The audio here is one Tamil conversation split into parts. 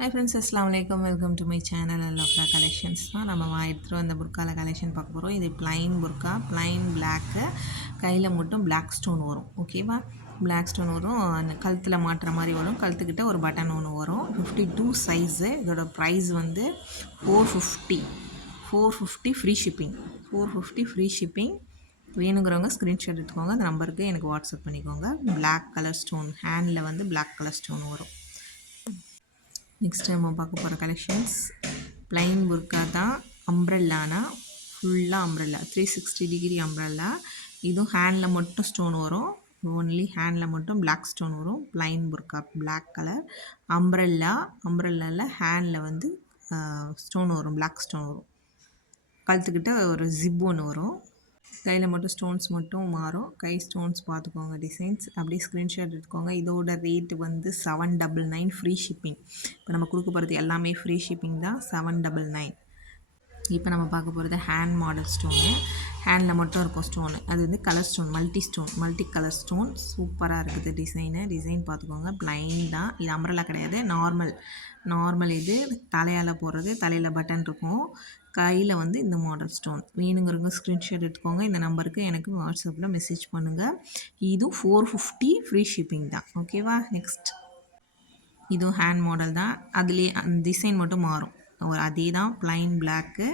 ஹை ஃப்ரெண்ட்ஸ் அஸ்லாம் வலைக்கம் வெல்கம் டு மை சேனல் லோக்கா கலெக்ஷன்ஸ் தான் நம்ம வா எடுத்துகிட்டு வந்த புர்க்காவில் கலெக்ஷன் பார்க்க போகிறோம் இது பிளைன் புர்க்கா பிளைன் பிளாக்கு கையில் மட்டும் பிளாக் ஸ்டோன் வரும். ஓகேவா பிளாக் ஸ்டோன் வரும். அந்த கழுத்தில் மாட்டுற மாதிரி வரும். கழுத்துக்கிட்ட ஒரு பட்டன் ஒன்று வரும். ஃபிஃப்டி டூ சைஸு இதோட ப்ரைஸ் வந்து four fifty four fifty free shipping four fifty free shipping வேணுங்கிறவங்க ஸ்க்ரீன்ஷாட் எடுத்துக்கோங்க. அந்த நம்பருக்கு எனக்கு வாட்ஸ்அப் பண்ணிக்கோங்க. பிளாக் கலர் ஸ்டோன் ஹேண்டில் வந்து பிளாக் கலர் ஸ்டோன் வரும். நெக்ஸ்ட் நம்ம பார்க்க போகிற கலெக்ஷன்ஸ் ப்ளைன் புர்கா தான் அம்ப்ரெல்லானா ஃபுல்லாக umbrella three sixty degree umbrella இதுவும் ஹேண்டில் மட்டும் ஸ்டோன் வரும். ஓன்லி ஹேண்டில் மட்டும் பிளாக் ஸ்டோன் வரும். ப்ளைன் புர்கா பிளாக் கலர் அம்ப்ரெல்லா அம்ப்ரெல்லாவில் ஹேண்டில் வந்து ஸ்டோன் வரும் பிளாக் ஸ்டோன் வரும். கழுத்துக்கிட்ட ஒரு ஜிப் ஒன்று வரும். கையில் மட்டும் ஸ்டோன்ஸ் மட்டும் மாறும். கை ஸ்டோன்ஸ் பார்த்துக்கோங்க டிசைன்ஸ் அப்படியே ஸ்க்ரீன்ஷாட் எடுத்துக்கோங்க. இதோட ரேட்டு வந்து seven double nine free shipping இப்போ நம்ம கொடுக்க போகிறது எல்லாமே ஃப்ரீ ஷிப்பிங் தான். செவன் டபுள் நைன் இப்போ நம்ம பார்க்க போகிறது ஹேண்ட் மாடல் ஸ்டோனு ஹேண்டில் மட்டும் இருக்கும் ஸ்டோனு அது வந்து colour stone multi stone multi colour stone சூப்பராக இருக்குது டிசைனு டிசைன் பார்த்துக்கோங்க. ப்ளைன் தான். இது அம்பரலா கிடையாது. நார்மல் நார்மல் இது தலையால் போடுறது. தலையில் பட்டன் இருக்கும். கையில் வந்து இந்த மாடல் ஸ்டோன் வேணுங்கிறவங்க ஸ்க்ரீன்ஷாட் எடுத்துக்கோங்க. இந்த நம்பருக்கு எனக்கு வாட்ஸ்அப்பில் மெசேஜ் பண்ணுங்கள் இதுவும் ஃபோர் ஃபிஃப்டி ஃப்ரீ ஷிப்பிங் தான். ஓகேவா நெக்ஸ்ட் இதுவும் ஹேண்ட் மாடல் தான். அதுலேயே அந்த டிசைன் மட்டும் மாறும். ஒரு அதே தான் ப்ளைன் பிளாக்கு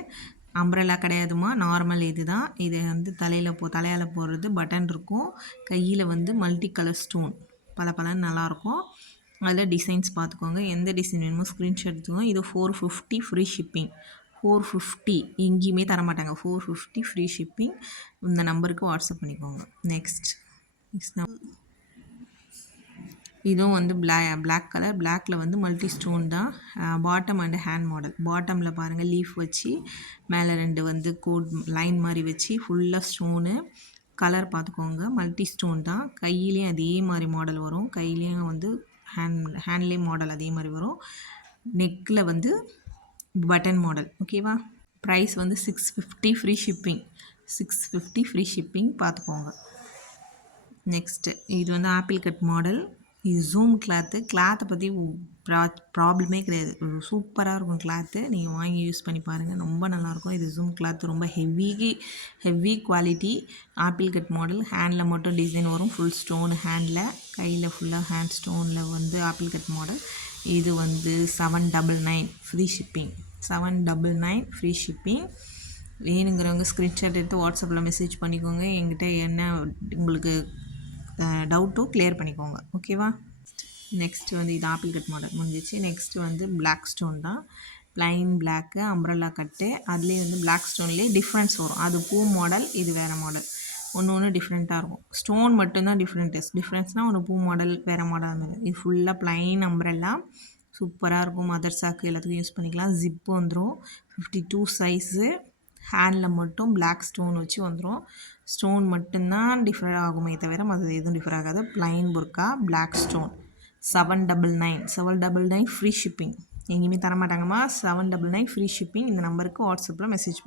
அம்ப்ரெல்லா கிடையாதுமா நார்மல் இது தான். இது வந்து தலையில் போ தலையால் போடுறது பட்டன் இருக்கும். கையில் வந்து மல்டி கலர் ஸ்டோன் பல பலன்னு நல்லாயிருக்கும் அதில் டிசைன்ஸ் பார்த்துக்கோங்க. எந்த டிசைன் வேணுமோ ஸ்க்ரீன்ஷாட் எடுத்துக்கோங்க. இது four fifty free shipping four fifty எங்கேயுமே தரமாட்டாங்க. ஃபோர் ஃபிஃப்டி ஃப்ரீ ஷிப்பிங் இந்த நம்பருக்கு வாட்ஸ்அப் பண்ணிக்கோங்க. நெக்ஸ்ட் நெக்ஸ்ட் இதுவும் வந்து பிளா பிளாக் கலர் பிளாக்கில் வந்து மல்டி ஸ்டோன் தான் பாட்டம் அண்ட் ஹேண்ட் மாடல் பாட்டமில் பாருங்கள் லீஃப் வச்சு மேலே ரெண்டு வந்து கோட் லைன் மாதிரி வச்சு ஃபுல்லாக ஸ்டோனு கலர் பார்த்துக்கோங்க. மல்டி ஸ்டோன் தான். கையிலையும் அதே மாதிரி மாடல் வரும். கையிலையும் வந்து ஹேண்ட் ஹேண்ட்லேயும் மாடல் அதே மாதிரி வரும். நெக்கில் வந்து பட்டன் மாடல் ஓகேவா ப்ரைஸ் வந்து six fifty free shipping six fifty free shipping பார்த்துக்கோங்க நெக்ஸ்ட்டு இது வந்து ஆப்பிள் கட் மாடல் இது ஜூம் கிளாத்து கிளாத்தை பற்றி ப்ரா ப்ராப்ளமே கிடையாது. சூப்பராக இருக்கும் கிளாத்து நீங்கள் வாங்கி யூஸ் பண்ணி பாருங்கள் ரொம்ப நல்லாயிருக்கும் இது ஜூம் கிளாத்து ரொம்ப heavy heavy quality apple cut model handle மட்டும் டிசைன் வரும். ஃபுல் ஸ்டோன் ஹேண்டில் கையில் ஃபுல்லாக ஹேண்ட் ஸ்டோனில் வந்து ஆப்பிள் கட் மாடல் இது வந்து seven double nine free shipping seven double nine free shipping வேணுங்கிறவங்க ஸ்க்ரீன்ஷாட் எடுத்து வாட்ஸ்அப்பில் மெசேஜ் பண்ணிக்கோங்க. என்கிட்ட என்ன உங்களுக்கு டவுட்டும் கிளியர் பண்ணிக்கோங்க. ஓகேவா நெக்ஸ்ட்டு வந்து இது ஆப்பிள் கட் மாடல் முடிஞ்சிச்சு. நெக்ஸ்ட்டு வந்து பிளாக் ஸ்டோன் தான். ப்ளைன் பிளாக்கு அம்ப்ரல்லா கட்டு அதுலேயே வந்து பிளாக் ஸ்டோன்லேயே டிஃப்ரென்ஸ் வரும். அது பூ மாடல் இது வேறு மாடல் ஒன்று ஒன்று டிஃப்ரெண்ட்டாக இருக்கும். ஸ்டோன் மட்டும்தான் டிஃப்ரெண்ட்டஸ் டிஃப்ரென்ஸ்னால் ஒன்று பூ மாடல் வேறு மாடல் மாதிரி. இது ஃபுல்லாக ப்ளைன் அம்ப்ரல்லா சூப்பராக இருக்கும். மதர் சாக்கு எல்லாத்துக்கும் யூஸ் பண்ணிக்கலாம். ஜிப்பு வந்துடும் ஃபிஃப்டி டூ சைஸு ஹேண்டில் மட்டும் பிளாக் ஸ்டோன் வச்சு வந்துடும் ஸ்டோன் மட்டும்தான் டிஃபர் ஆகுமே தவிர மற்ற எதுவும் டிஃபர் ஆகாது. ப்ளைன் புர்க்கா black stone seven double nine seven double nine free shipping எங்கேயுமே தரமாட்டாங்கம்மா. Seven double nine free shipping இந்த நம்பருக்கு வாட்ஸ்அப்பில் மெசேஜ்